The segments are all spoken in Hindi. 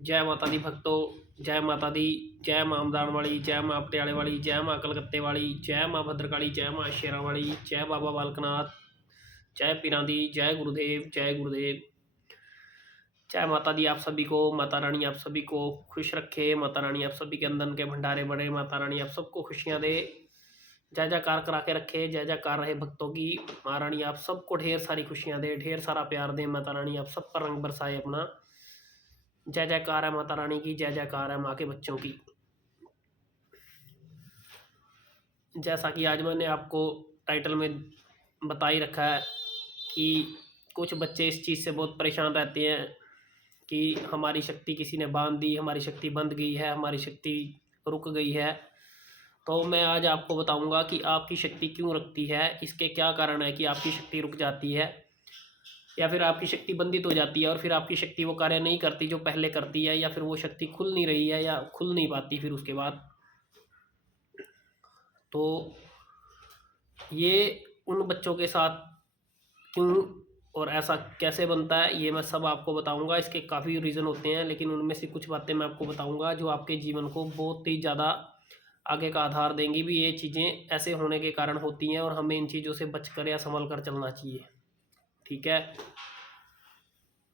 जय माता दी भक्तों, जय माता दी। जय मां अमदान वाली, जय मां पटियाले वाली, जय मां कलकत्ते वाली, जय मां भद्रकाली, जय मां शेरा वाली, जय बाबा बालकनाथ, जय पीरां दी, जय गुरुदेव, जय गुरुदेव। जय माता दी आप सभी को। माता रानी आप सभी को खुश रखे। माता रानी आप सभी के अंदर के भंडारे बढ़े। माता रानी आप सबको खुशियां दे। जय जयकार करा के रखे। जय जयकार रहे भक्तों की। माँ रानी आप सबको ढेर सारी खुशियां दे, ढेर सारा प्यार दे। माता रानी आप सब पर रंग बरसाए अपना। जय जयकार है माता रानी की, जय जयकार है माँ के बच्चों की। जैसा कि आज मैंने आपको टाइटल में बता ही रखा है कि कुछ बच्चे इस चीज़ से बहुत परेशान रहते हैं कि हमारी शक्ति किसी ने बांध दी, हमारी शक्ति बंद गई है, हमारी शक्ति रुक गई है। तो मैं आज आपको बताऊंगा कि आपकी शक्ति क्यों रुकती है, इसके क्या कारण है कि आपकी शक्ति रुक जाती है या फिर आपकी शक्ति बंधित हो जाती है और फिर आपकी शक्ति वो कार्य नहीं करती जो पहले करती है, या फिर वो शक्ति खुल नहीं रही है या खुल नहीं पाती फिर उसके बाद। तो ये उन बच्चों के साथ क्यों और ऐसा कैसे बनता है, ये मैं सब आपको बताऊंगा। इसके काफ़ी रीज़न होते हैं, लेकिन उनमें से कुछ बातें मैं आपको बताऊंगा जो आपके जीवन को बहुत ही ज़्यादा आगे का आधार देंगी भी। ये चीज़ें ऐसे होने के कारण होती हैं और हमें इन चीज़ों से बचकर या संभल कर चलना चाहिए। ठीक है।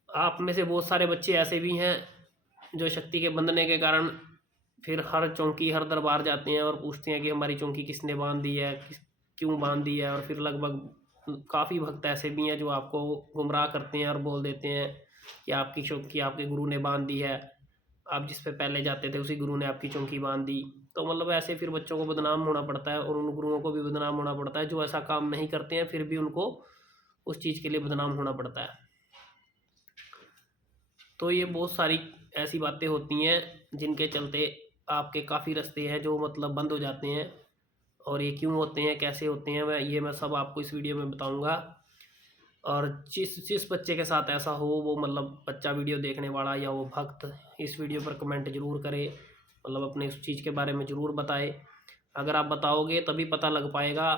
आप में से बहुत सारे बच्चे ऐसे भी हैं जो शक्ति के बंधने के कारण फिर हर चौकी हर दरबार जाते हैं और पूछते हैं कि हमारी चौकी किसने बांध दी है, क्यों बांध दी है। और फिर लगभग काफ़ी भक्त ऐसे भी हैं जो आपको गुमराह करते हैं और बोल देते हैं कि आपकी चौकी आपके गुरु ने बांध दी है, आप जिस पे पहले जाते थे उसी गुरु ने आपकी चौकी बांध दी। तो मतलब ऐसे फिर बच्चों को बदनाम होना पड़ता है और उन गुरुओं को भी बदनाम होना पड़ता है जो ऐसा काम नहीं करते हैं, फिर भी उनको उस चीज़ के लिए बदनाम होना पड़ता है। तो ये बहुत सारी ऐसी बातें होती हैं जिनके चलते आपके काफ़ी रास्ते हैं जो मतलब बंद हो जाते हैं। और ये क्यों होते हैं, कैसे होते हैं, मैं सब आपको इस वीडियो में बताऊंगा। और जिस जिस बच्चे के साथ ऐसा हो, वो मतलब बच्चा वीडियो देखने वाला या वो भक्त इस वीडियो पर कमेंट जरूर करे, मतलब अपने उस चीज़ के बारे में ज़रूर बताए। अगर आप बताओगे तभी पता लग पाएगा,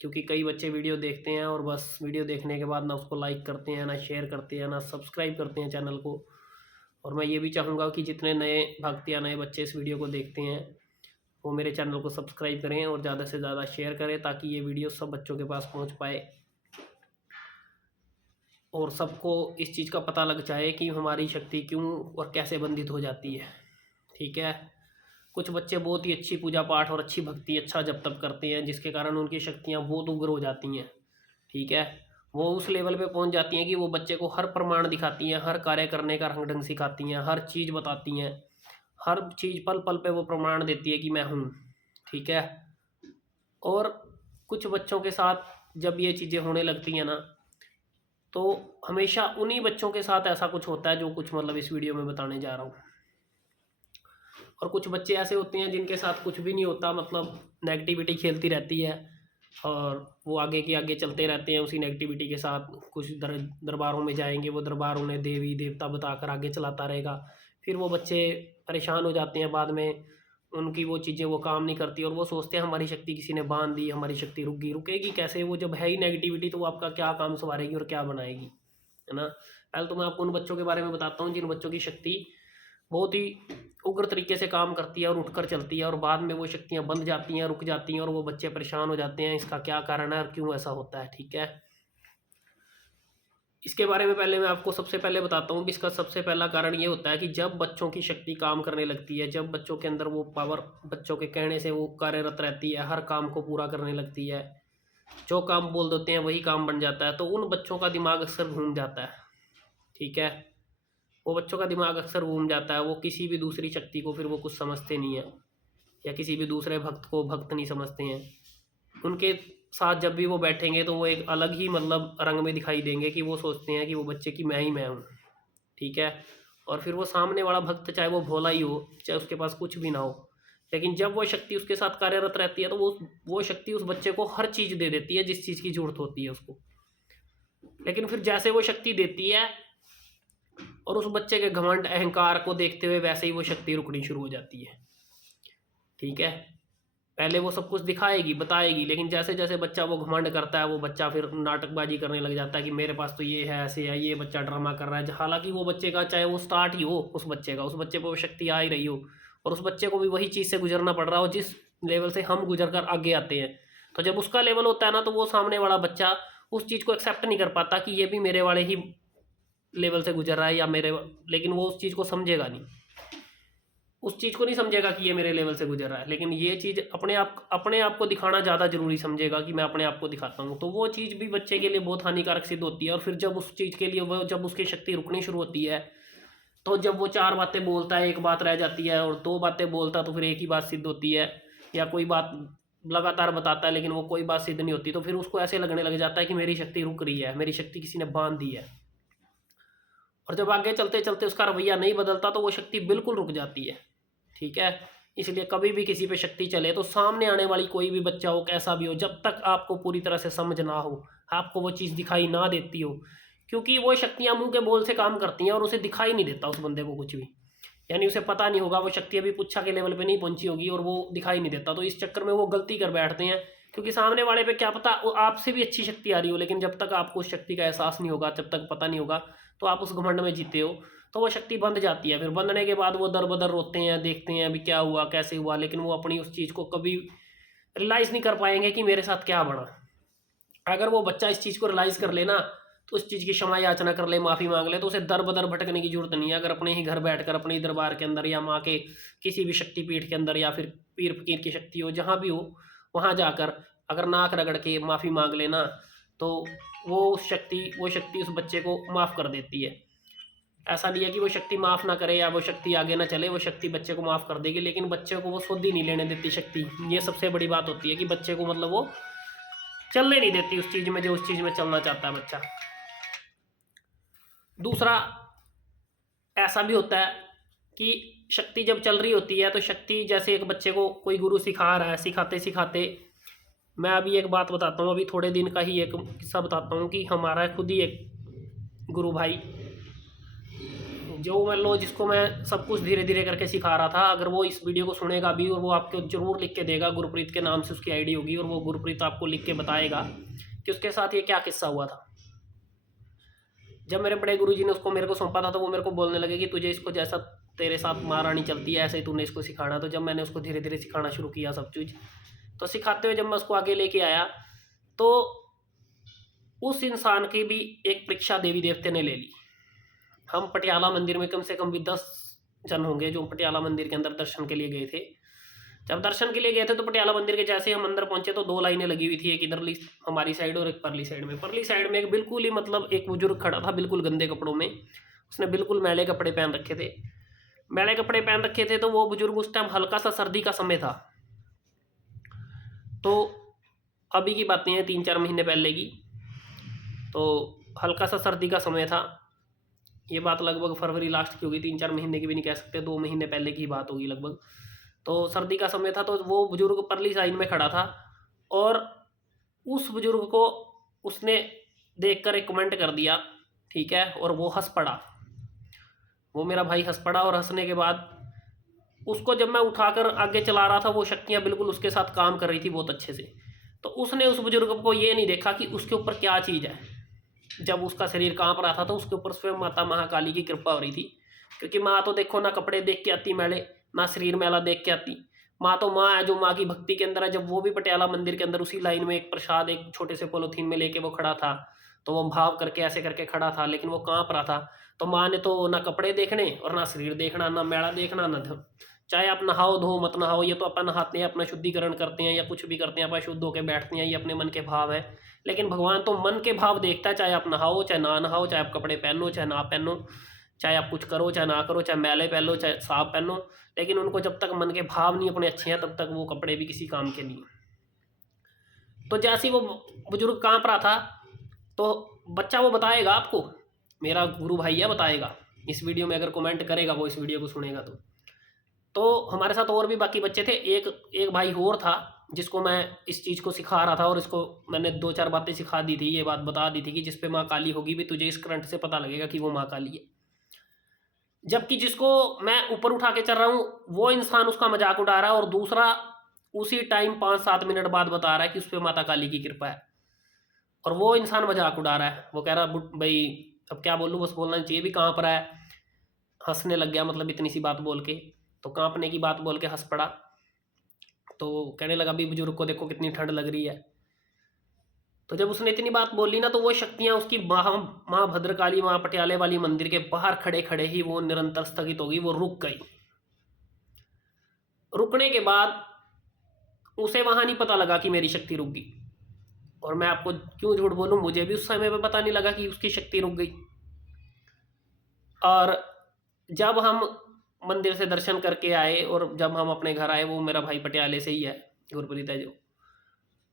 क्योंकि कई बच्चे वीडियो देखते हैं और बस वीडियो देखने के बाद ना उसको लाइक करते हैं, ना शेयर करते हैं, ना सब्सक्राइब करते हैं चैनल को। और मैं ये भी चाहूँगा कि जितने नए भक्त या नए बच्चे इस वीडियो को देखते हैं वो मेरे चैनल को सब्सक्राइब करें और ज़्यादा से ज़्यादा शेयर करें ताकि ये वीडियो सब बच्चों के पास पहुंच पाए और सबको इस चीज़ का पता लग जाए कि हमारी शक्ति क्यों और कैसे बंधित हो जाती है। ठीक है। कुछ बच्चे बहुत ही अच्छी पूजा पाठ और अच्छी भक्ति अच्छा जप तप करते हैं जिसके कारण उनकी शक्तियाँ बहुत उग्र हो जाती हैं। ठीक है। वो उस लेवल पे पहुंच जाती हैं कि वो बच्चे को हर प्रमाण दिखाती हैं, हर कार्य करने का रंग ढंग सिखाती हैं, हर चीज़ बताती हैं, हर चीज़ पल पल पे वो प्रमाण देती है कि मैं हूँ। ठीक है। और कुछ बच्चों के साथ जब ये चीज़ें होने लगती हैं ना, तो हमेशा उन्हीं बच्चों के साथ ऐसा कुछ होता है जो कुछ मतलब इस वीडियो में बताने जा रहा हूँ। और कुछ बच्चे ऐसे होते हैं जिनके साथ कुछ भी नहीं होता, मतलब नेगेटिविटी खेलती रहती है और वो आगे के आगे चलते रहते हैं उसी नेगेटिविटी के साथ। कुछ दरबारों में जाएंगे, वो दरबार उन्हें देवी देवता बताकर आगे चलाता रहेगा। फिर वो बच्चे परेशान हो जाते हैं बाद में, उनकी वो चीज़ें वो काम नहीं करती और वो सोचते हैं हमारी शक्ति किसी ने बांध दी, हमारी शक्ति रुक गई। रुकेगी कैसे, वो जब है ही नेगेटिविटी तो वो आपका क्या काम संवारेगी और क्या बनाएगी, है ना। पहले तो मैं आपको उन बच्चों के बारे में बताता हूँ जिन बच्चों की शक्ति बहुत ही उग्र तरीके से काम करती है और उठकर चलती है और बाद में वो शक्तियाँ बंद जाती हैं, रुक जाती हैं और वो बच्चे परेशान हो जाते हैं। इसका क्या कारण है और क्यों ऐसा होता है। ठीक है। इसके बारे में पहले मैं आपको सबसे पहले बताता हूँ कि इसका सबसे पहला कारण ये होता है कि जब बच्चों की शक्ति काम करने लगती है, जब बच्चों के अंदर वो पावर बच्चों के कहने से वो कार्यरत रहती है, हर काम को पूरा करने लगती है, जो काम बोल देते हैं वही काम बन जाता है, तो उन बच्चों का दिमाग अक्सर घूम जाता है। ठीक है। वो बच्चों का दिमाग अक्सर घूम जाता है, वो किसी भी दूसरी शक्ति को फिर वो कुछ समझते नहीं है या किसी भी दूसरे भक्त को भक्त नहीं समझते हैं। उनके साथ जब भी वो बैठेंगे तो वो एक अलग ही मतलब रंग में दिखाई देंगे कि वो सोचते हैं कि वो बच्चे की मैं ही मैं हूँ। ठीक है। और फिर वो सामने वाला भक्त चाहे वो भोला ही हो, चाहे उसके पास कुछ भी ना हो, लेकिन जब वो शक्ति उसके साथ कार्यरत रहती है तो वो शक्ति उस बच्चे को हर चीज़ दे देती है जिस चीज़ की जरूरत होती है उसको। लेकिन फिर जैसे वो शक्ति देती है और उस बच्चे के घमंड अहंकार को देखते हुए वैसे ही वो शक्ति रुकनी शुरू हो जाती है। ठीक है। पहले वो सब कुछ दिखाएगी, बताएगी, लेकिन जैसे जैसे बच्चा वो घमंड करता है, वो बच्चा फिर नाटकबाजी करने लग जाता है कि मेरे पास तो ये है, ऐसे है, ये बच्चा ड्रामा कर रहा है। हालांकि वो बच्चे का, चाहे वो स्टार्ट ही हो उस बच्चे का, उस बच्चे पर वो शक्ति आ ही रही हो, और उस बच्चे को भी वही चीज़ से गुजरना पड़ रहा हो जिस लेवल से हम गुजर कर आगे आते हैं। तो जब उसका लेवल होता है ना, तो वो सामने वाला बच्चा उस चीज़ को एक्सेप्ट नहीं कर पाता कि ये भी मेरे वाले ही लेवल से गुजर रहा है या मेरे, लेकिन वो उस चीज़ को समझेगा नहीं, उस चीज़ को नहीं समझेगा कि ये मेरे लेवल से गुजर रहा है। लेकिन ये चीज़ अपने आप को दिखाना ज़्यादा ज़रूरी समझेगा कि मैं अपने आप को दिखाता हूँ, तो वो चीज़ भी बच्चे के लिए बहुत हानिकारक सिद्ध होती है। और फिर जब उस चीज़ के लिए वो, जब उसकी शक्ति रुकनी शुरू होती है, तो जब वो 4 बातें बोलता है, 1 बात रह जाती है, और 2 बातें बोलता है तो फिर 1 ही बात सिद्ध होती है, या कोई बात लगातार बताता है लेकिन वो कोई बात सिद्ध नहीं होती, तो फिर उसको ऐसे लगने लग जाता है कि मेरी शक्ति रुक रही है, मेरी शक्ति किसी ने बांध दी है। और जब आगे चलते चलते उसका रवैया नहीं बदलता, तो वो शक्ति बिल्कुल रुक जाती है। ठीक है, इसलिए कभी भी किसी पे शक्ति चले तो सामने आने वाली कोई भी बच्चा हो, कैसा भी हो, जब तक आपको पूरी तरह से समझ ना हो, आपको वो चीज़ दिखाई ना देती हो, क्योंकि वो शक्तियाँ मुंह के बोल से काम करती हैं और उसे दिखाई नहीं देता उस बंदे को कुछ भी, यानी उसे पता नहीं होगा, वो शक्ति अभी पुच्छा के लेवल पे नहीं पहुंची होगी और वो दिखाई नहीं देता। तो इस चक्कर में वो गलती कर बैठते हैं, क्योंकि सामने वाले पे क्या पता वो आपसे भी अच्छी शक्ति आ रही हो, लेकिन जब तक आपको उस शक्ति का एहसास नहीं होगा, जब तक पता नहीं होगा, तो आप उस घमंड में जीते हो, तो वो शक्ति बंध जाती है। फिर बंधने के बाद वो दर बदर रोते हैं, देखते हैं अभी क्या हुआ, कैसे हुआ, लेकिन वो अपनी उस चीज़ को कभी रियलाइज़ नहीं कर पाएंगे कि मेरे साथ क्या बना। अगर वो बच्चा इस चीज़ को रियलाइज़ कर लेना, तो उस चीज़ की क्षमा याचना कर ले, माफ़ी मांग ले, तो उसे दर बदर भटकने की जरूरत नहीं है। अगर अपने ही घर बैठकर अपने ही दरबार के अंदर, या माँ के किसी भी शक्तिपीठ के अंदर, या फिर पीर फकीर की शक्ति हो, जहाँ भी हो, वहाँ जाकर अगर नाक रगड़ के माफ़ी मांग लेना, तो वो शक्ति उस बच्चे को माफ़ कर देती है। ऐसा नहीं है कि वो शक्ति माफ़ ना करे या वो शक्ति आगे ना चले, वो शक्ति बच्चे को माफ़ कर देगी, लेकिन बच्चे को वो सुध ही नहीं लेने देती शक्ति। ये सबसे बड़ी बात होती है कि बच्चे को मतलब वो चलने नहीं देती उस चीज़ में, जो उस चीज़ में चलना चाहता है बच्चा। दूसरा, ऐसा भी होता है कि शक्ति जब चल रही होती है, तो शक्ति जैसे एक बच्चे को कोई गुरु सिखा रहा है, सिखाते सिखाते, मैं अभी एक बात बताता हूँ, अभी थोड़े दिन का ही एक किस्सा बताता हूँ कि हमारा खुद ही एक गुरु भाई, जो मान लो जिसको मैं सब कुछ धीरे धीरे करके सिखा रहा था, अगर वो इस वीडियो को सुनेगा भी, और वो आपको जरूर लिख के देगा, गुरप्रीत के नाम से उसकी आईडी होगी, और वो गुरप्रीत आपको लिख के बताएगा कि उसके साथ ये क्या किस्सा हुआ था। जब मेरे बड़े गुरुजी ने उसको मेरे को सौंपा था, तो वो मेरे को बोलने लगे कि तुझे इसको, जैसा तेरे साथ महारानी चलती है ऐसे ही तूने इसको सिखाना। तो जब मैंने उसको धीरे धीरे सिखाना शुरू किया सब चीज़, तो सिखाते हुए जब मैं उसको आगे लेके आया, तो उस इंसान की भी एक परीक्षा देवी देवते ने ले ली। हम पटियाला मंदिर में कम से कम भी 10 जन होंगे जो पटियाला मंदिर के अंदर दर्शन के लिए गए थे। जब दर्शन के लिए गए थे, तो पटियाला मंदिर के जैसे हम अंदर पहुंचे, तो 2 लाइनें लगी हुई थी, एक इधरली हमारी साइड और एक परली साइड में। परली साइड में एक बिल्कुल ही मतलब एक बुजुर्ग खड़ा था, बिल्कुल गंदे कपड़ों में, उसने बिल्कुल मैले कपड़े पहन रखे थे। मैले कपड़े पहन रखे थे, तो वो बुजुर्ग उस टाइम हल्का सा सर्दी का समय था, तो अभी की बात नहीं है, 3-4 महीने पहले की, तो हल्का सा सर्दी का समय था। ये बात लगभग फरवरी लास्ट की होगी, 3-4 महीने की भी नहीं कह सकते, 2 महीने पहले की बात होगी लगभग। तो सर्दी का समय था, तो वो बुजुर्ग परली साइड में खड़ा था, और उस बुजुर्ग को उसने देखकर एक कमेंट कर दिया, ठीक है, और वो हंस पड़ा। वो मेरा भाई हंस पड़ा, और हंसने के बाद उसको जब मैं उठाकर आगे चला रहा था, वो शक्तियाँ बिल्कुल उसके साथ काम कर रही थी बहुत अच्छे से। तो उसने उस बुजुर्ग को ये नहीं देखा कि उसके ऊपर क्या चीज़ है। जब उसका शरीर कांप रहा था, तो उसके ऊपर स्वयं माता महाकाली की कृपा हो रही थी, क्योंकि माँ तो देखो ना कपड़े देख के आती मैले, ना शरीर मैला देख के आती। माँ तो माँ है, जो माँ की भक्ति के अंदर है। जब वो भी पटियाला मंदिर के अंदर उसी लाइन में एक प्रसाद एक छोटे से पॉलीथीन में लेके वो खड़ा था, तो वो भाव करके ऐसे करके खड़ा था, लेकिन वो कांप रहा था। तो माँ ने तो ना कपड़े देखने और ना शरीर देखना, ना मैला देखना, ना चाहे आप नहाओ धो मत नहाओ, ये तो अपन नहाते हैं, अपना शुद्धिकरण करते हैं या कुछ भी करते हैं, अपन शुद्ध होकर बैठते हैं, ये अपने मन के भाव है। लेकिन भगवान तो मन के भाव देखता है, चाहे आप नहाओ चाहे ना नहाओ, चाहे आप कपड़े पहनो चाहे ना पहनो, चाहे आप कुछ करो चाहे ना करो, चाहे मैले पहनो चाहे साफ पहनो, लेकिन उनको जब तक मन के भाव नहीं अपने अच्छे हैं, तब तक वो कपड़े भी किसी काम के नहीं। तो जैसे ही वो बुजुर्ग कांप रहा था, तो बच्चा वो बताएगा आपको, मेरा गुरु भाई है, बताएगा इस वीडियो में, अगर कमेंट करेगा वो इस वीडियो को सुनेगा तो हमारे साथ और भी बाकी बच्चे थे। एक भाई और था जिसको मैं इस चीज़ को सिखा रहा था, और इसको मैंने 2-4 बातें सिखा दी थी, ये बात बता दी थी कि जिस पे माँ काली होगी भी, तुझे इस करंट से पता लगेगा कि वो माँ काली है। जबकि जिसको मैं ऊपर उठा के चल रहा हूँ, वो इंसान उसका मजाक उड़ा रहा है, और दूसरा उसी टाइम 5-7 मिनट बाद बता रहा है कि उस पर माता काली की कृपा है, और वो इंसान मजाक उड़ा रहा है। वो कह रहा भाई अब क्या बोलूँ, बस बोलना चाहिए भी कहाँ पर है। हंसने लग गया, मतलब इतनी सी बात बोल के, तो कांपने की बात बोल के हंस पड़ा। तो कहने लगा भी बुजुर्ग को देखो कितनी ठंड लग रही है। तो जब उसने इतनी बात बोली ना, तो वो शक्तियां उसकी माँ भद्रकाली, माँ पटियाले वाली मंदिर के बाहर खड़े खड़े ही वो निरंतर स्थगित होगी, वो रुक गई। रुकने के बाद उसे वहां नहीं पता लगा कि मेरी शक्ति रुक गई, और मैं आपको क्यों झूठ बोलूं, मुझे भी उस समय पे पता नहीं लगा कि उसकी शक्ति रुक गई। और जब हम मंदिर से दर्शन करके आए और जब हम अपने घर आए, वो मेरा भाई पटियाले से ही है, गुरप्रीत है जो,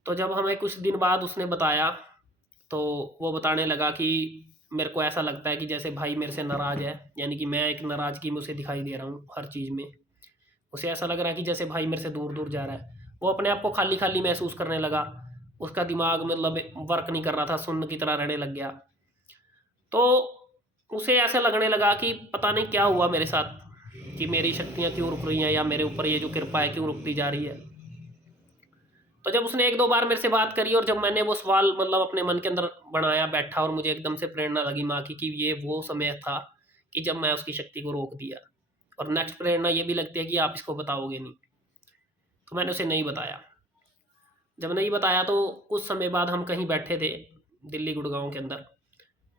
तो जब हमें कुछ दिन बाद उसने बताया, तो वो बताने लगा कि मेरे को ऐसा लगता है कि जैसे भाई मेरे से नाराज़ है, यानी कि मैं एक नाराज़गी में उसे दिखाई दे रहा हूँ हर चीज़ में। उसे ऐसा लग रहा है कि जैसे भाई मेरे से दूर दूर जा रहा है। वो अपने आप को खाली खाली महसूस करने लगा, उसका दिमाग मतलब वर्क नहीं कर रहा था, सुन्न की तरह रहने लग गया। तो उसे ऐसा लगने लगा कि पता नहीं क्या हुआ मेरे साथ, कि मेरी शक्तियाँ क्यों रुक रही हैं, या मेरे ऊपर ये जो कृपा है क्यों रुकती जा रही है। तो जब उसने 1-2 बार मेरे से बात करी, और जब मैंने वो सवाल मतलब अपने मन के अंदर बनाया बैठा, और मुझे एकदम से प्रेरणा लगी माँ की कि ये वो समय था कि जब मैं उसकी शक्ति को रोक दिया। और नेक्स्ट प्रेरणा ये भी लगती है कि आप इसको बताओगे नहीं। तो मैंने उसे नहीं बताया। जब नहीं बताया तो कुछ समय बाद हम कहीं बैठे थे दिल्ली गुड़गांव के अंदर,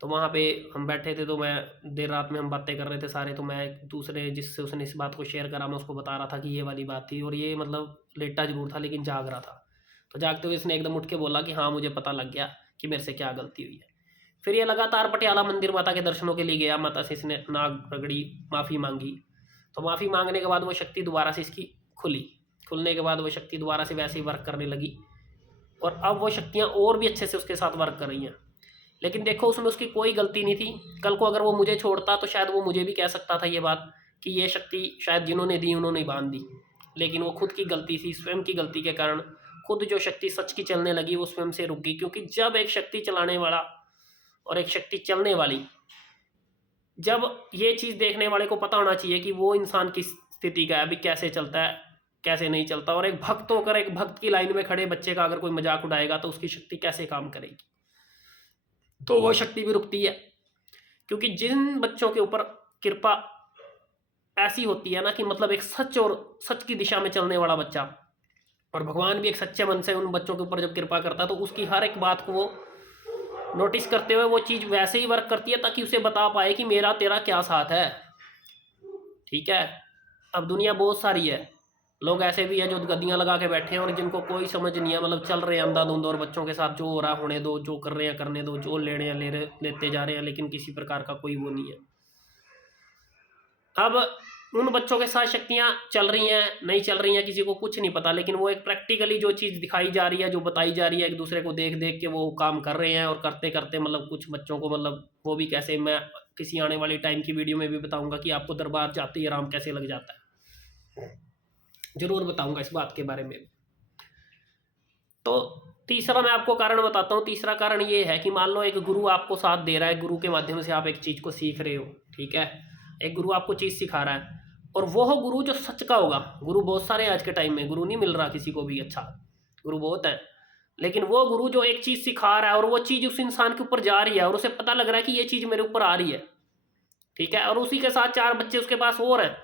तो वहाँ पे हम बैठे थे, तो मैं देर रात में हम बातें कर रहे थे सारे, तो मैं एक दूसरे जिससे उसने इस बात को शेयर करा, मैं उसको बता रहा था कि ये वाली बात थी, और ये मतलब लेटा जरूर था लेकिन जाग रहा था। तो जागते हुए इसने एकदम उठ के बोला कि हाँ मुझे पता लग गया कि मेरे से क्या गलती हुई है। फिर ये लगातार पटियाला मंदिर माता के दर्शनों के लिए गया, माता से इसने नाक रगड़ी, माफ़ी मांगी। तो माफ़ी मांगने के बाद वो शक्ति दोबारा से इसकी खुली। खुलने के बाद वो शक्ति दोबारा से वैसे ही वर्क करने लगी, और अब वो शक्तियाँ और भी अच्छे से उसके साथ वर्क कर रही हैं। लेकिन देखो उसमें उसकी कोई गलती नहीं थी। कल को अगर वो मुझे छोड़ता तो शायद वो मुझे भी कह सकता था ये बात कि ये शक्ति शायद जिन्होंने दी उन्होंने बांध दी। लेकिन वो खुद की गलती थी, स्वयं की गलती के कारण खुद जो शक्ति सच की चलने लगी वो स्वयं से रुक गई। क्योंकि जब एक शक्ति चलाने वाला और एक शक्ति चलने वाली, जब ये चीज़ देखने वाले को पता होना चाहिए कि वो इंसान किस स्थिति का है, अभी कैसे चलता है कैसे नहीं चलता। और एक भक्त होकर एक भक्त की लाइन में खड़े बच्चे का अगर कोई मजाक उड़ाएगा तो उसकी शक्ति कैसे काम करेगी, तो वो शक्ति भी रुकती है। क्योंकि जिन बच्चों के ऊपर कृपा ऐसी होती है ना कि मतलब एक सच और सच की दिशा में चलने वाला बच्चा, और भगवान भी एक सच्चे मन से उन बच्चों के ऊपर जब कृपा करता है तो उसकी हर एक बात को वो नोटिस करते हुए वो चीज़ वैसे ही वर्क करती है ताकि उसे बता पाए कि मेरा तेरा क्या साथ है। ठीक है, अब दुनिया बहुत सारी है, लोग ऐसे भी हैं जो गद्दियाँ लगा के बैठे हैं और जिनको कोई समझ नहीं है, मतलब चल रहे हैं अंधाधुंध, और बच्चों के साथ जो हो रहा होने दो, जो कर रहे हैं करने दो, जो ले रहे हैं लेते जा रहे हैं, लेकिन किसी प्रकार का कोई वो नहीं है। अब उन बच्चों के साथ शक्तियाँ चल रही हैं नहीं चल रही हैं किसी को कुछ नहीं पता, लेकिन वो एक प्रैक्टिकली जो चीज़ दिखाई जा रही है, जो बताई जा रही है, एक दूसरे को देख देख के वो काम कर रहे हैं। और करते करते मतलब कुछ बच्चों को मतलब वो भी कैसे, मैं किसी आने वाली टाइम की वीडियो में भी बताऊंगा कि आपको दरबार जाते ही आराम कैसे लग जाता है, जरूर बताऊंगा इस बात के बारे में। तो तीसरा मैं आपको कारण बताता हूँ। तीसरा कारण ये है कि मान लो एक गुरु आपको साथ दे रहा है, गुरु के माध्यम से आप एक चीज़ को सीख रहे हो। ठीक है, एक गुरु आपको चीज़ सिखा रहा है, और वो गुरु जो सच का होगा। गुरु बहुत सारे आज के टाइम में, गुरु नहीं मिल रहा किसी को भी अच्छा, गुरु बहुत है, लेकिन वो गुरु जो एक चीज़ सिखा रहा है और वो चीज़ उस इंसान के ऊपर जा रही है और उसे पता लग रहा है कि ये चीज़ मेरे ऊपर आ रही है। ठीक है, और उसी के साथ 4 बच्चे उसके पास और हैं,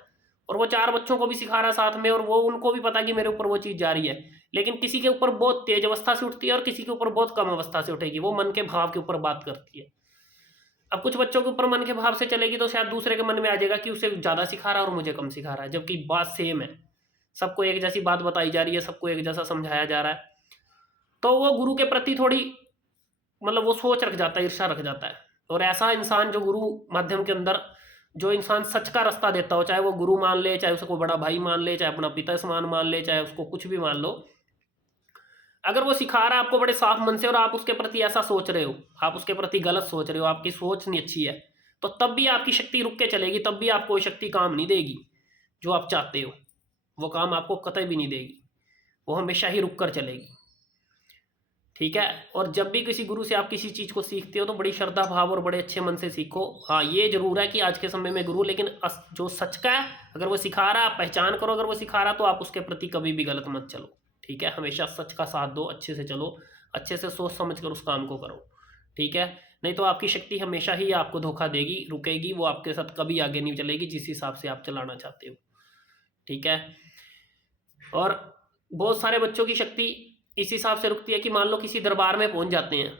और वो 4 बच्चों को भी सिखा रहा है साथ में, और वो उनको भी पता कि मेरे ऊपर वो चीज़ जा रही है। लेकिन किसी के ऊपर बहुत तेज अवस्था से उठती है और किसी के ऊपर बहुत कम अवस्था से उठेगी। वो मन के भाव के ऊपर बात करती है। अब कुछ बच्चों के ऊपर मन के भाव से चलेगी तो शायद दूसरे के मन में आ जाएगा कि उसे ज़्यादा सिखा रहा है और मुझे कम सिखा रहा है, जबकि बात सेम है। सबको एक जैसी बात बताई जा रही है, सबको एक जैसा समझाया जा रहा है। तो वो गुरु के प्रति थोड़ी मतलब वो सोच रख जाता है, ईर्ष्या रख जाता है। और ऐसा इंसान जो गुरु माध्यम के अंदर जो इंसान सच का रास्ता देता हो, चाहे वो गुरु मान ले, चाहे उसको बड़ा भाई मान ले, चाहे अपना पिता समान मान ले, चाहे उसको कुछ भी मान लो, अगर वो सिखा रहा है आपको बड़े साफ मन से और आप उसके प्रति ऐसा सोच रहे हो, आप उसके प्रति गलत सोच रहे हो, आपकी सोच नहीं अच्छी है, तो तब भी आपकी शक्ति रुक के चलेगी, तब भी आपको शक्ति काम नहीं देगी जो आप चाहते हो। वो काम आपको कतई भी नहीं देगी, वो हमेशा ही रुक कर चलेगी। ठीक है, और जब भी किसी गुरु से आप किसी चीज़ को सीखते हो तो बड़ी श्रद्धा भाव और बड़े अच्छे मन से सीखो। हाँ, ये जरूर है कि आज के समय में गुरु, लेकिन जो सच का है अगर वो सिखा रहा है आप पहचान करो, अगर वो सिखा रहा तो आप उसके प्रति कभी भी गलत मत चलो। ठीक है, हमेशा सच का साथ दो, अच्छे से चलो, अच्छे से सोच समझ कर उस काम को करो। ठीक है, नहीं तो आपकी शक्ति हमेशा ही आपको धोखा देगी, रुकेगी, वो आपके साथ कभी आगे नहीं चलेगी जिस हिसाब से आप चलाना चाहते हो। ठीक है, और बहुत सारे बच्चों की शक्ति इस हिसाब से रुकती है कि मान लो किसी दरबार में पहुंच जाते हैं,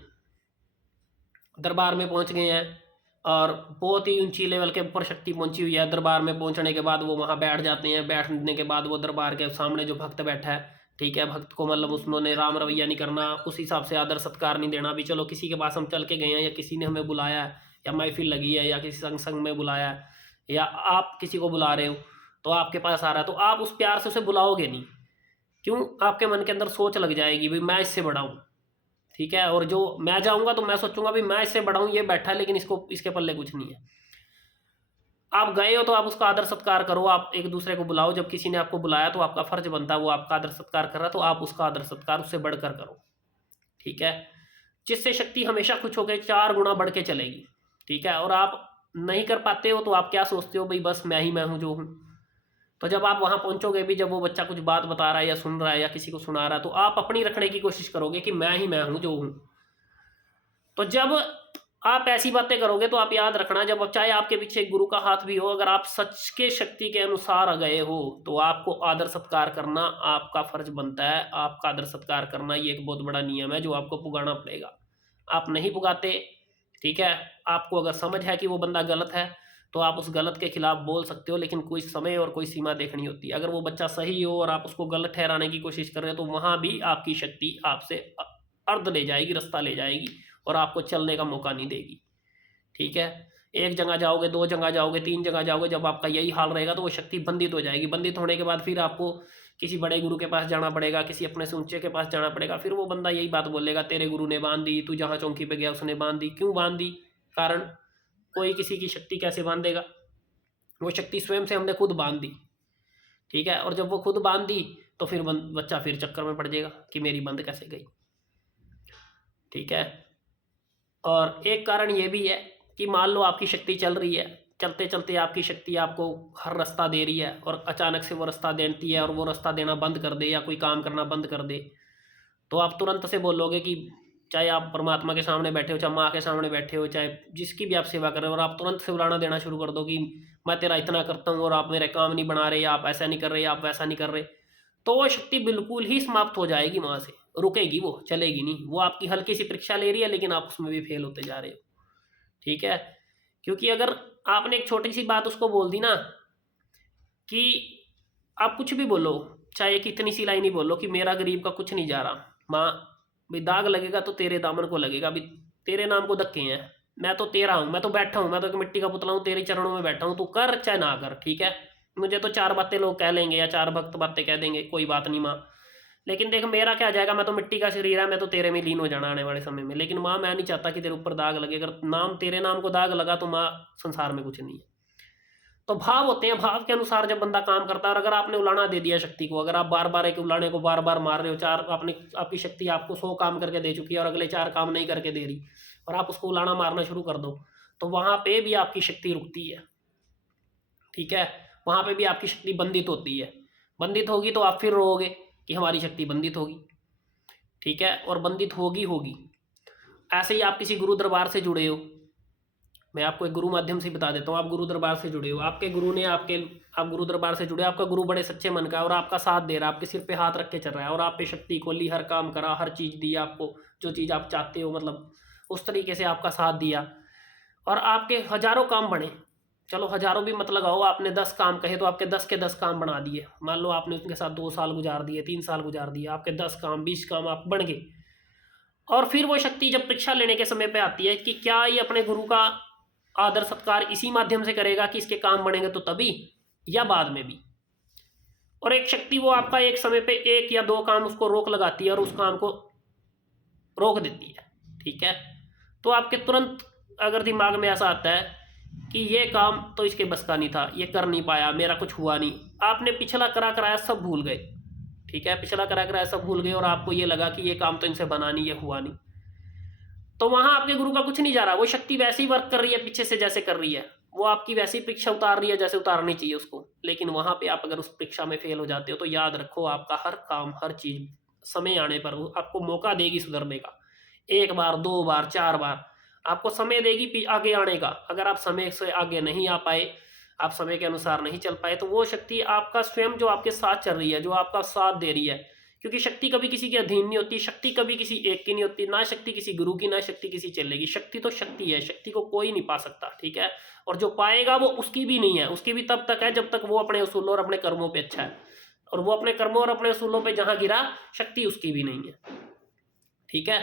दरबार में पहुंच गए हैं और बहुत ही ऊंची लेवल के ऊपर शक्ति पहुंची हुई है, दरबार में पहुंचने के बाद वो वहां बैठ जाते हैं, बैठने के बाद वो दरबार के सामने जो भक्त बैठा है, ठीक है, भक्त को मतलब उन्होंने राम रवैया नहीं करना, उस हिसाब से आदर सत्कार नहीं देना। भी चलो किसी के पास हम चल के गए हैं या किसी ने हमें बुलाया है या महफिल लगी है या किसी संग में बुलाया है या आप किसी को बुला रहे हो तो आपके पास आ रहा है, तो आप उस प्यार से उसे बुलाओगे नहीं। क्यों? आपके मन के अंदर सोच लग जाएगी भाई मैं इससे बड़ा हूँ। ठीक है, और जो मैं जाऊंगा तो मैं सोचूंगा भी मैं इससे बड़ा हूं, ये बैठा है लेकिन इसको इसके पल्ले कुछ नहीं है। आप गए हो तो आप उसका आदर सत्कार करो, आप एक दूसरे को बुलाओ, जब किसी ने आपको बुलाया तो आपका फर्ज बनता है वो आपका आदर सत्कार कर रहा है तो आप उसका आदर सत्कार उससे बढ़कर करो। ठीक है, जिससे शक्ति हमेशा खुश होकर 4 गुना बढ़ के चलेगी। ठीक है, और आप नहीं कर पाते हो तो आप क्या सोचते हो भाई बस मैं ही मैं हूं जो हूं। तो जब आप वहां पहुंचोगे भी, जब वो बच्चा कुछ बात बता रहा है या सुन रहा है या किसी को सुना रहा है, तो आप अपनी रखने की कोशिश करोगे कि मैं ही मैं हूं जो हूं। तो जब आप ऐसी बातें करोगे तो आप याद रखना, जब चाहे आपके पीछे एक गुरु का हाथ भी हो, अगर आप सच के शक्ति के अनुसार आ गए हो तो आपको आदर सत्कार करना आपका फर्ज बनता है। आपका आदर सत्कार करना ये एक बहुत बड़ा नियम है जो आपको पुगाना पड़ेगा। आप नहीं पुगाते, ठीक है, आपको अगर समझ है कि वो बंदा गलत है तो आप उस गलत के खिलाफ बोल सकते हो, लेकिन कोई समय और कोई सीमा देखनी होती है। अगर वो बच्चा सही हो और आप उसको गलत ठहराने की कोशिश कर रहे हो तो वहां भी आपकी शक्ति आपसे अर्ध ले जाएगी, रास्ता ले जाएगी और आपको चलने का मौका नहीं देगी। ठीक है, एक जगह जाओगे, 2 जगह जाओगे, 3 जगह जाओगे, जब आपका यही हाल रहेगा तो वो शक्ति बंधित हो जाएगी। बंधित होने के बाद फिर आपको किसी बड़े गुरु के पास जाना पड़ेगा, किसी अपने से ऊंचे के पास जाना पड़ेगा। फिर वो बंदा यही बात बोलेगा तेरे गुरु ने बांध दी, तू जहाँ चौंकी पे गया उसने बांध दी। क्यों बांध दी? कारण कोई किसी की शक्ति कैसे बांधेगा? वो शक्ति स्वयं से हमने खुद बांध दी। ठीक है, और जब वो खुद बांध दी तो फिर बच्चा फिर चक्कर में पड़ जाएगा कि मेरी बंद कैसे गई। ठीक है, और एक कारण ये भी है कि मान लो आपकी शक्ति चल रही है, चलते चलते आपकी शक्ति आपको हर रास्ता दे रही है और अचानक से वो रास्ता देती है और वो रास्ता देना बंद कर दे या कोई काम करना बंद कर दे, तो आप तुरंत से बोलोगे कि चाहे आप परमात्मा के सामने बैठे हो, चाहे माँ के सामने बैठे हो, चाहे जिसकी भी आप सेवा कर रहे हो, और आप तुरंत से उलाना देना शुरू कर दो कि मैं तेरा इतना करता हूँ और आप मेरे काम नहीं बना रहे, या आप ऐसा नहीं कर रहे, या आप वैसा नहीं कर रहे, तो वो शक्ति बिल्कुल ही समाप्त हो जाएगी, वहाँ से रुकेगी, वो चलेगी नहीं। वो आपकी हल्की सी परीक्षा ले रही है लेकिन आप उसमें भी फेल होते जा रहे हो। ठीक है, क्योंकि अगर आपने एक छोटी सी बात उसको बोल दी ना कि आप कुछ भी बोलो, चाहे कि इतनी सी लाइन ही बोलो कि मेरा गरीब का कुछ नहीं जा रहा, माँ भाई दाग लगेगा तो तेरे दामन को लगेगा, भी तेरे नाम को धक्के हैं, मैं तो तेरा हूँ, मैं तो बैठा हूँ, मैं तो एक मिट्टी का पुतला हूँ, तेरे चरणों में बैठा हूँ, तू कर चाहे ना कर। ठीक है, मुझे तो 4 बातें लोग कह लेंगे या 4 भक्त बातें कह देंगे, कोई बात नहीं माँ, लेकिन देख मेरा क्या जाएगा, मैं तो मिट्टी का शरीर है, मैं तो तेरे में लीन हो जाना आने वाले समय में। लेकिन माँ मैं नहीं चाहता कि तेरे ऊपर दाग लगे, अगर तेरे नाम को दाग लगा तो माँ संसार में कुछ नहीं है। तो भाव होते हैं, भाव के अनुसार जब बंदा काम करता है। और अगर आपने उलाना दे दिया शक्ति को, अगर आप बार बार एक उलाने को बार बार मार रहे हो, 4 आपकी शक्ति आपको 100 काम करके दे चुकी है और अगले 4 काम नहीं करके दे रही, और आप उसको उलाना मारना शुरू कर दो, तो वहां पे भी आपकी शक्ति रुकती है। ठीक है, वहां पे भी आपकी शक्ति बंधित होती है। बंधित होगी तो आप फिर रोओगे कि हमारी शक्ति बंधित होगी। ठीक है, और बंधित होगी। ऐसे ही आप किसी गुरु दरबार से जुड़े हो, मैं आपको एक गुरु माध्यम से बता देता हूँ, आप गुरु दरबार से जुड़े हो, आपके गुरु ने आप गुरु दरबार से जुड़े, आपका गुरु बड़े सच्चे मन का है और आपका साथ दे रहा है, आपके सिर पे हाथ रख के चल रहा है और आप पे शक्ति खोली, हर काम करा, हर चीज़ दी आपको, जो चीज़ आप चाहते हो, मतलब उस तरीके से आपका साथ दिया और आपके हजारों काम बने। चलो हजारों भी मत लगाओ, आपने 10 काम कहे तो आपके 10 के 10 काम बना दिए। मान लो आपने उनके साथ 2 साल गुजार दिए, 3 साल गुजार दिए, आपके 10 काम 20 काम आप बन गए। और फिर वो शक्ति जब परीक्षा लेने के समय पे आती है कि क्या ये अपने गुरु का आदर सत्कार इसी माध्यम से करेगा कि इसके काम बनेंगे तो तभी, या बाद में भी। और एक शक्ति वो आपका एक समय पे 1 या 2 काम उसको रोक लगाती है और उस काम को रोक देती है। ठीक है, तो आपके तुरंत अगर दिमाग में ऐसा आता है कि ये काम तो इसके बस का नहीं था, ये कर नहीं पाया, मेरा कुछ हुआ नहीं, आपने पिछला करा कराया सब भूल गए। ठीक है, पिछला करा कराया सब भूल गए और आपको ये लगा कि ये काम तो इनसे बना नहीं, ये हुआ नहीं, तो वहां आपके गुरु का कुछ नहीं जा रहा, वो शक्ति वैसे ही वर्क कर रही है पीछे से जैसे कर रही है, वो आपकी वैसी परीक्षा उतार रही है जैसे उतारनी चाहिए उसको, लेकिन वहाँ पे आप अगर उस परीक्षा में फेल हो जाते हो तो याद रखो, आपका हर काम, हर चीज़ समय आने पर वो आपको मौका देगी सुधरने का। 1 बार, 2 बार, 4 बार आपको समय देगी आगे आने का। अगर आप समय से आगे नहीं आ पाए, आप समय के अनुसार नहीं चल पाए, तो वो शक्ति आपका स्वयं जो आपके साथ चल रही है, जो आपका साथ दे रही है, क्योंकि शक्ति कभी किसी के अधीन नहीं होती, शक्ति कभी किसी एक की नहीं होती, ना शक्ति किसी गुरु की, ना शक्ति किसी चेले की। शक्ति तो शक्ति है, शक्ति को कोई नहीं पा सकता, ठीक है। और जो पाएगा वो उसकी भी नहीं है, उसकी भी तब तक है जब तक वो अपने उसूलों और अपने कर्मों पे अच्छा है, और वो अपने कर्मों और अपने उसूलों पे जहां गिरा, शक्ति उसकी भी नहीं है, ठीक है।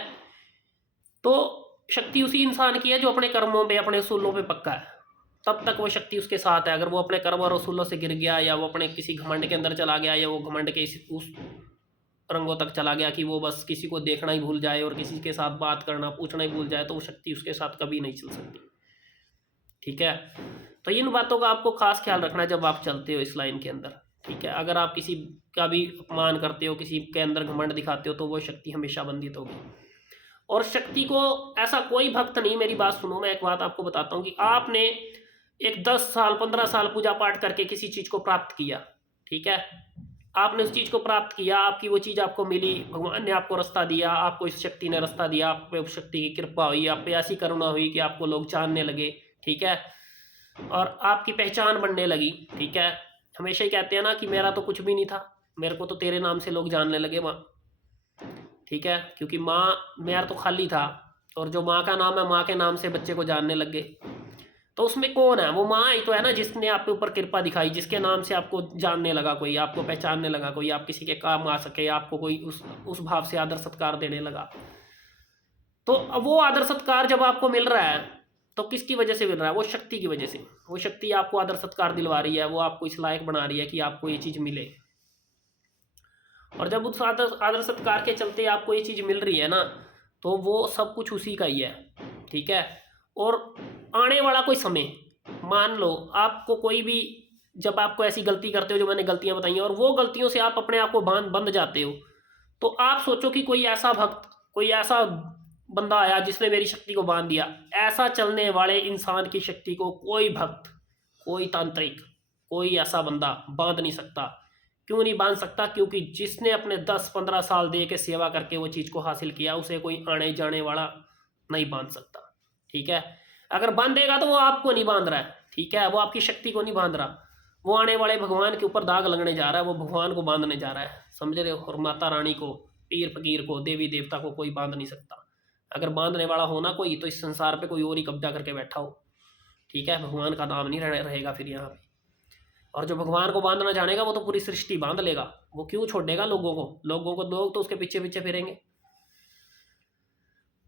तो शक्ति उसी इंसान की है जो अपने कर्मों पे, अपने उसूलों पे पक्का है, तब तक वो शक्ति उसके साथ है। अगर वो अपने कर्म और उसूलों से गिर गया, या वो अपने किसी घमंड के अंदर चला गया, या वो घमंड के उस रंगों तक चला गया कि वो बस किसी को देखना ही भूल जाए और किसी के साथ बात करना, पूछना ही भूल जाए, तो वो शक्ति उसके साथ कभी नहीं चल सकती, ठीक है। तो इन बातों का आपको खास ख्याल रखना है जब आप चलते हो इस लाइन के अंदर, ठीक है। अगर आप किसी का भी अपमान करते हो, किसी के अंदर घमंड दिखाते हो, तो वो शक्ति हमेशा बंधित होगी। और शक्ति को ऐसा कोई भक्त नहीं, मेरी बात सुनो, मैं एक बात आपको बताता हूँ कि आपने एक 10 साल 15 साल पूजा पाठ करके किसी चीज़ को प्राप्त किया, ठीक है। आपने उस चीज़ को प्राप्त किया, आपकी वो चीज़ आपको मिली, भगवान ने आपको रास्ता दिया, आपको इस शक्ति ने रास्ता दिया, आप पे उस शक्ति की कृपा हुई, आप पे ऐसी करुणा हुई कि आपको लोग जानने लगे, ठीक है, और आपकी पहचान बनने लगी, ठीक है। हमेशा ही कहते हैं ना कि मेरा तो कुछ भी नहीं था, मेरे को तो तेरे नाम से लोग जानने लगे माँ, ठीक है, क्योंकि माँ, मेरा तो खाली था, और जो माँ का नाम है, माँ के नाम से बच्चे को जानने लग गए। तो उसमें कौन है? वो माँ ही तो है ना, जिसने आपके ऊपर कृपा दिखाई, जिसके नाम से आपको जानने लगा कोई, आपको पहचानने लगा कोई, आप किसी के काम आ सके, आपको कोई उस भाव से आदर सत्कार देने लगा। तो अब वो आदर सत्कार जब आपको मिल रहा है, तो किसकी वजह से मिल रहा है? वो शक्ति की वजह से। वो शक्ति आपको आदर सत्कार दिलवा रही है, वो आपको इस लायक बना रही है कि आपको ये चीज़ मिले। और जब उस आदर सत्कार के चलते आपको ये चीज़ मिल रही है ना, तो वो सब कुछ उसी का ही है, ठीक है। और आने वाला कोई समय, मान लो आपको कोई भी, जब आपको ऐसी गलती करते हो जो मैंने गलतियां बताई हैं, और वो गलतियों से आप अपने आप को बंध जाते हो, तो आप सोचो कि कोई ऐसा भक्त, कोई ऐसा बंदा आया जिसने मेरी शक्ति को बांध दिया। ऐसा चलने वाले इंसान की शक्ति को कोई भक्त, कोई तांत्रिक, कोई ऐसा बंदा बांध नहीं सकता। क्यों नहीं बांध सकता? क्योंकि जिसने अपने 10-15 साल दे के सेवा करके वो चीज़ को हासिल किया, उसे कोई आने जाने वाला नहीं बांध सकता, ठीक है। अगर बांधेगा तो वो आपको नहीं बांध रहा है, ठीक है, वो आपकी शक्ति को नहीं बांध रहा, वो आने वाले भगवान के ऊपर दाग लगने जा रहा है, वो भगवान को बांधने जा रहा है, समझ रहे हो। और माता रानी को, पीर फकीर को, देवी देवता को कोई बांध नहीं सकता। अगर बांधने वाला हो ना कोई, तो इस संसार पे कोई और ही कब्जा करके बैठा हो, ठीक है, भगवान का नाम नहीं रहेगा फिर यहाँ पे। और जो भगवान को बांधना जानेगा वो तो पूरी सृष्टि बांध लेगा, वो क्यों छोड़ेगा लोगों को? लोग तो उसके पीछे पीछे फिरेंगे।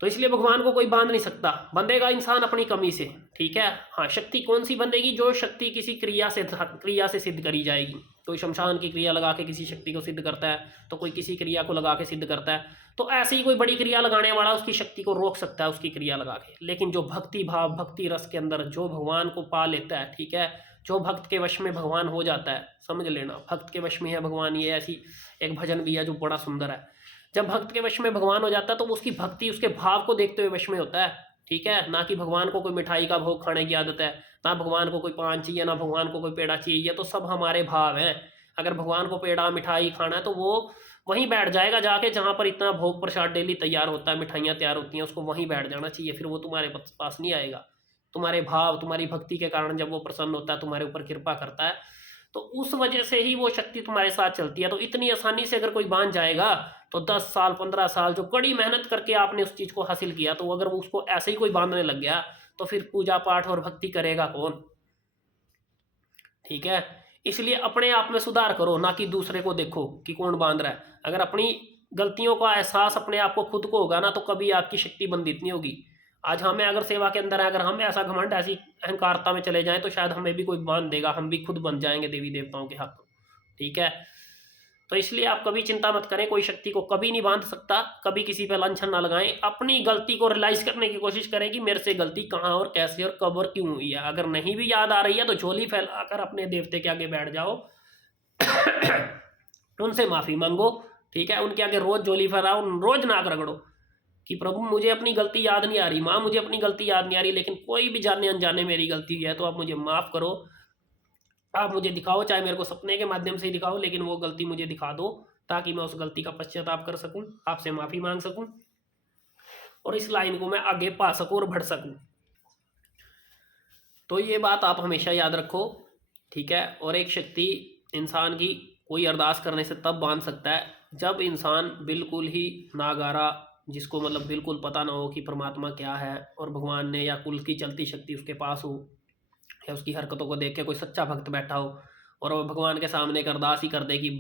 तो इसलिए भगवान को कोई बांध नहीं सकता, बंधेगा इंसान अपनी कमी से, ठीक है। हाँ, शक्ति कौन सी बंधेगी? जो शक्ति किसी क्रिया से सिद्ध करी जाएगी। कोई शमशान की क्रिया लगा के किसी शक्ति को सिद्ध करता है, तो कोई किसी क्रिया को लगा के सिद्ध करता है। तो ऐसे ही कोई बड़ी क्रिया लगाने वाला उसकी शक्ति को रोक सकता है उसकी क्रिया लगा के। लेकिन जो भक्ति भाव, भक्ति रस के अंदर जो भगवान को पा लेता है, ठीक है, जो भक्त के वश में भगवान हो जाता है, समझ लेना, भक्त के वश में है भगवान। ये ऐसी एक भजन भी है जो बड़ा सुंदर है। जब भक्त के वश में भगवान हो जाता है तो उसकी भक्ति उसके भाव को देखते हुए वश में होता है, ठीक है। ना कि भगवान को कोई मिठाई का भोग खाने की आदत है, ना भगवान को कोई पान चाहिए, ना भगवान को कोई पेड़ा चाहिए, ये तो सब हमारे भाव हैं। अगर भगवान को पेड़ा मिठाई खाना है तो वो वहीं बैठ जाएगा जाके, जहाँ पर इतना भोग प्रसाद डेली तैयार होता है, मिठाइयाँ तैयार होती हैं, उसको वहीं बैठ जाना चाहिए। फिर वो तुम्हारे पास नहीं आएगा। तुम्हारे भाव, तुम्हारी भक्ति के कारण जब वो प्रसन्न होता है, तुम्हारे ऊपर कृपा करता है, तो उस वजह से ही वो शक्ति तुम्हारे साथ चलती है। तो इतनी आसानी से अगर कोई बांध जाएगा, तो 10 साल 15 साल जो कड़ी मेहनत करके आपने उस चीज़ को हासिल किया, तो अगर वो उसको ऐसे ही कोई बांधने लग गया, तो फिर पूजा पाठ और भक्ति करेगा कौन? ठीक है। इसलिए अपने आप में सुधार करो, ना कि दूसरे को देखो कि कौन बांध रहा है। अगर अपनी गलतियों का एहसास अपने आप को खुद को होगा ना, तो कभी आपकी शक्ति बंधित नहीं होगी। आज हमें अगर सेवा के अंदर है, अगर हम ऐसा घमंड, ऐसी अहंकारता में चले जाएं, तो शायद हमें भी कोई बांध देगा, हम भी खुद बन जाएंगे देवी देवताओं के हाथों, ठीक है। तो इसलिए आप कभी चिंता मत करें, कोई शक्ति को कभी नहीं बांध सकता। कभी किसी पे लांछन ना लगाएं, अपनी गलती को रियलाइज करने की कोशिश करें कि मेरे से गलती कहाँ और कैसे और कब और क्यों हुई है। अगर नहीं भी याद आ रही है तो झोली फैलाकर अपने देवते के आगे बैठ जाओ उनसे माफी मांगो, ठीक है। उनके आगे रोज झोली फैलाओ, रोज नाक रगड़ो कि प्रभु मुझे अपनी गलती याद नहीं आ रही, माँ मुझे अपनी गलती याद नहीं आ रही, लेकिन कोई भी जाने अनजाने मेरी गलती है तो आप मुझे माफ़ करो। आप मुझे दिखाओ, चाहे मेरे को सपने के माध्यम से ही दिखाओ, लेकिन वो गलती मुझे दिखा दो ताकि मैं उस गलती का पश्चाताप कर सकूं, आपसे माफ़ी मांग सकूं और इस लाइन को मैं आगे पा सकूं और बढ़ सकूं। तो ये बात आप हमेशा याद रखो, ठीक है। और एक शक्ति इंसान की कोई अरदास करने से तब बांध सकता है जब इंसान बिल्कुल ही नागारा, जिसको मतलब बिल्कुल पता ना हो कि परमात्मा क्या है और भगवान ने या कुल की चलती शक्ति उसके पास हो, या उसकी हरकतों को देख के कोई सच्चा भक्त बैठा हो और वो भगवान के सामने एक अरदास ही कर दे कि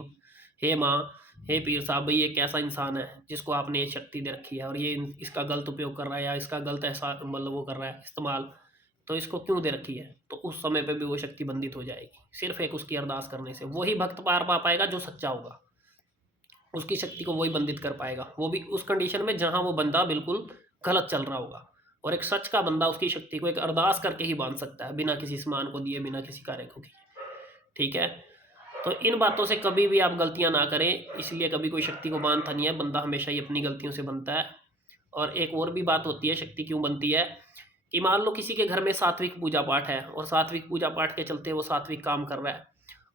हे माँ, हे पीर साहब, भाई ये कैसा इंसान है जिसको आपने ये शक्ति दे रखी है और ये इसका गलत उपयोग कर रहा है या इसका गलत ऐसा मतलब वो कर रहा है इस्तेमाल, तो इसको क्यों दे रखी है, तो उस समय पे भी वो शक्ति बंदित हो जाएगी सिर्फ एक उसकी अरदास करने से। वही भक्त पार पा पाएगा जो सच्चा होगा, उसकी शक्ति को वही बंदित कर पाएगा, वो भी उस कंडीशन में जहाँ वो बंदा बिल्कुल गलत चल रहा होगा। और एक सच का बंदा उसकी शक्ति को एक अरदास करके ही बांध सकता है, बिना किसी सामान को दिए, बिना किसी कार्य को किए, ठीक है। तो इन बातों से कभी भी आप गलतियां ना करें, इसलिए कभी कोई शक्ति को बांधता नहीं है, बंदा हमेशा ही अपनी गलतियों से बनता है। और एक और भी बात होती है शक्ति क्यों बनती है, कि मान लो किसी के घर में सात्विक पूजा पाठ है और सात्विक पूजा पाठ के चलते वो सात्विक काम कर रहा है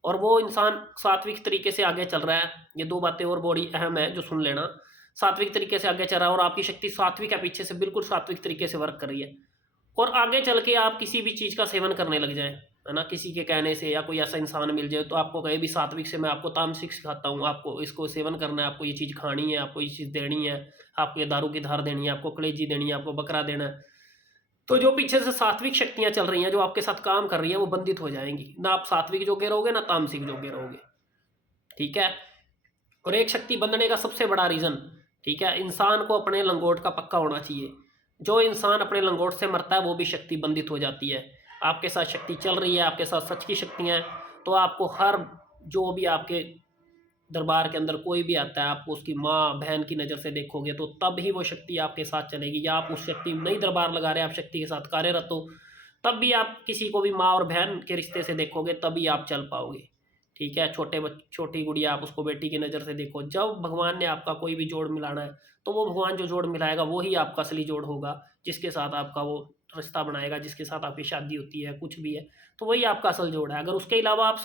और वो इंसान सात्विक तरीके से आगे चल रहा है। ये दो बातें और बड़ी अहम है जो सुन लेना। सात्विक तरीके से आगे चल रहा है और आपकी शक्ति सात्विक है, पीछे से बिल्कुल सात्विक तरीके से वर्क कर रही है, और आगे चल के आप किसी भी चीज़ का सेवन करने लग जाएं, है ना, किसी के कहने से, या कोई ऐसा इंसान मिल जाए तो आपको कहे भी सात्विक से मैं आपको तामसिक सिखाता हूँ, आपको इसको सेवन करना है, आपको ये चीज़ खानी है, आपको ये चीज़ देनी है, आपको ये दारू की धार देनी है, आपको कलेजी देनी है, आपको बकरा देना है, तो जो पीछे से सात्विक शक्तियां चल रही हैं जो आपके साथ काम कर रही हैं वो बंदित हो जाएंगी। ना आप सात्विक जोगे रहोगे ना तामसिक जोगे रहोगे, ठीक है। और एक शक्ति बंधने का सबसे बड़ा रीज़न, ठीक है, इंसान को अपने लंगोट का पक्का होना चाहिए। जो इंसान अपने लंगोट से मरता है वो भी शक्ति बंदित हो जाती है। आपके साथ शक्ति चल रही है, आपके साथ सच की शक्तियाँ हैं, तो आपको हर जो भी आपके दरबार के अंदर कोई भी आता है, आप उसकी माँ बहन की नज़र से देखोगे तो तब ही वो शक्ति आपके साथ चलेगी। या आप उस शक्ति नहीं दरबार लगा रहे, आप शक्ति के साथ कार्यरत हो, तब भी आप किसी को भी माँ और बहन के रिश्ते से देखोगे तभी आप चल पाओगे, ठीक है। छोटी गुड़िया आप उसको बेटी की नज़र से देखो। जब भगवान ने आपका कोई भी जोड़ मिलाना है तो वो भगवान जो जोड़ मिलाएगा वो ही आपका असली जोड़ होगा, जिसके साथ आपका वो रिश्ता बनाएगा, जिसके साथ आपकी शादी होती है, कुछ भी है, तो वही आपका असल जोड़ है। अगर उसके अलावा आप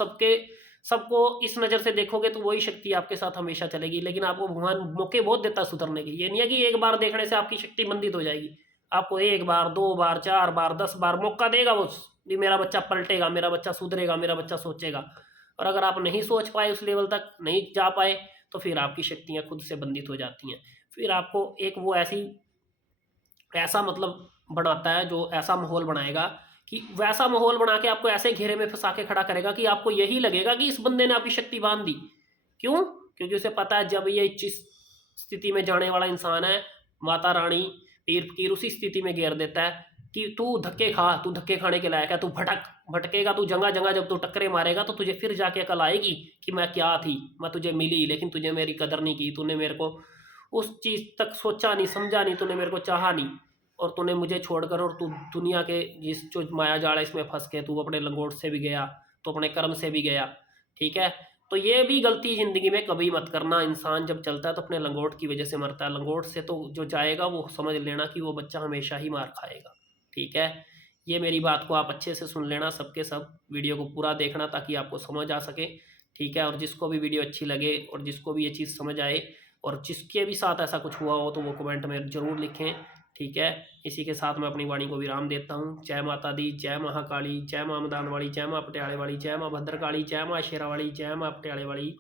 सबको इस नज़र से देखोगे तो वही शक्ति आपके साथ हमेशा चलेगी। लेकिन आपको भगवान मौके बहुत देता है सुधरने के। ये नहीं है कि एक बार देखने से आपकी शक्ति बंदित हो जाएगी। आपको 1 बार, 2 बार, 4 बार, 10 बार मौका देगा वो, भी मेरा बच्चा पलटेगा, मेरा बच्चा सुधरेगा, मेरा बच्चा सोचेगा। और अगर आप नहीं सोच पाए, उस लेवल तक नहीं जा पाए, तो फिर आपकी शक्तियाँ खुद से बंदित हो जाती हैं। फिर आपको एक वो ऐसा मतलब बनाता है, जो ऐसा माहौल बनाएगा कि वैसा माहौल बना के आपको ऐसे घेरे में फंसा के खड़ा करेगा कि आपको यही लगेगा कि इस बंदे ने आपकी शक्ति बांध दी। क्यों? क्योंकि उसे पता है जब ये जिस स्थिति में जाने वाला इंसान है, माता रानी पीर फकीर उसी स्थिति में घेर देता है कि तू धक्के खा, तू धक्के खाने के लायक है, तू भटकेगा, तू जगह जगह जब तू टक्करे मारेगा तो तुझे फिर जाके अकल आएगी कि मैं क्या थी, मैं तुझे मिली लेकिन तुझे मेरी कदर नहीं की, तूने मेरे को उस चीज़ तक सोचा नहीं, समझा नहीं, तूने मेरे को चाहा नहीं, और तूने मुझे छोड़कर और तू दुनिया के जिस जो माया जाल है इसमें फंस के तू अपने लंगोट से भी गया, तो अपने कर्म से भी गया, ठीक है। तो ये भी गलती ज़िंदगी में कभी मत करना। इंसान जब चलता है तो अपने लंगोट की वजह से मरता है। लंगोट से तो जो जाएगा वो समझ लेना कि वो बच्चा हमेशा ही मार खाएगा, ठीक है। ये मेरी बात को आप अच्छे से सुन लेना, सबके सब वीडियो को पूरा देखना ताकि आपको समझ आ सके, ठीक है। और जिसको भी वीडियो अच्छी लगे और जिसको भी ये चीज़ समझ आए और जिसके भी साथ ऐसा कुछ हुआ हो तो वो कमेंट में ज़रूर लिखें, ठीक है। इसी के साथ मैं अपनी वाणी को विराम देता हूँ। जय माता दी, जय महाकाली, जय माँ मदान वाली, जय माँ पटियाले वाली, जय माँ भद्रकाली, जय माँ शेरा वाली, जय माँ पटियाले वाली,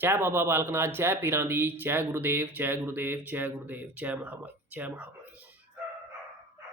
जय बाबा बालकनाथ, जय पीरां दी, जय गुरुदेव, जय गुरुदेव, जय गुरुदेव, जय महामाई, जय महामाई।